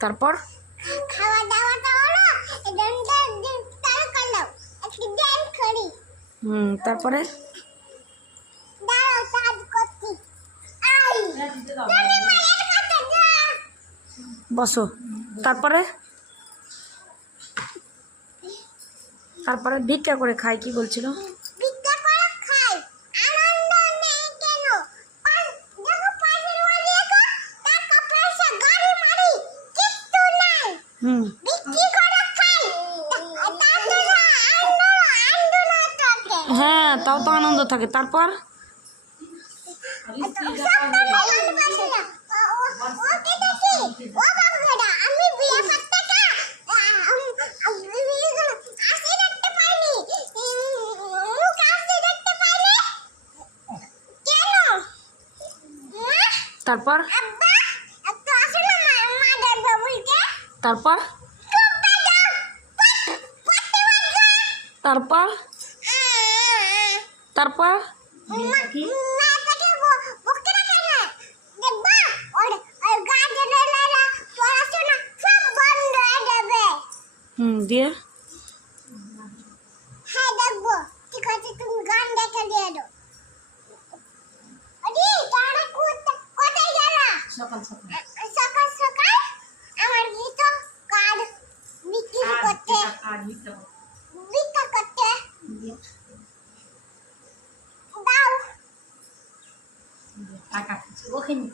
তারপর খাওয়া দাওয়াটা হলো তারপরে বসো। তারপরে তারপরে ভিক্ষা করে খাই কি বলছিল? হুম হ্যাঁ, তাও তো আনন্দ থাকে। তারপর তারপর তারপর তারপর তারপর দিয়ে হ্যাঁ দেখবো, ঠিক আছে, তুমি গান দেখে দিয়ে দাও। তারা কোথায় গেলা? সকাল সকাল আমার গীত কার্ড বিক্রি করতে দাও। টাকা ওখানে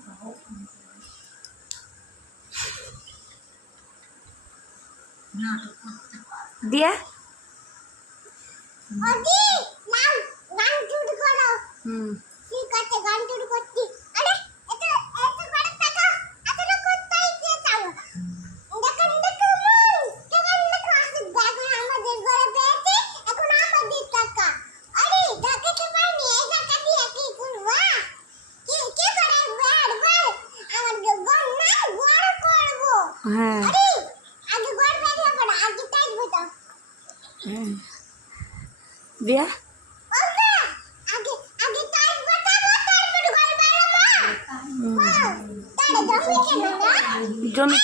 দিয়ে গান শুরু করো। ঠিক আছে, গান শুরু করছি। আরে এত করে টাকা এত না কোথায় দিয়ে যাও? দেখেন আসি, দেখেন আমাদের ঘরে পেয়েছে, এখন আমাদের টাকা। আরে টাকা তো পাইনি, এই টাকা দিয়ে কি করবো? কি করে আমাদের ঘর না বড় করবো। হ্যাঁ আরে আগে ঘর বেরিয়ে পড়ো, আগে টাইট বতো। দিয়ে জমি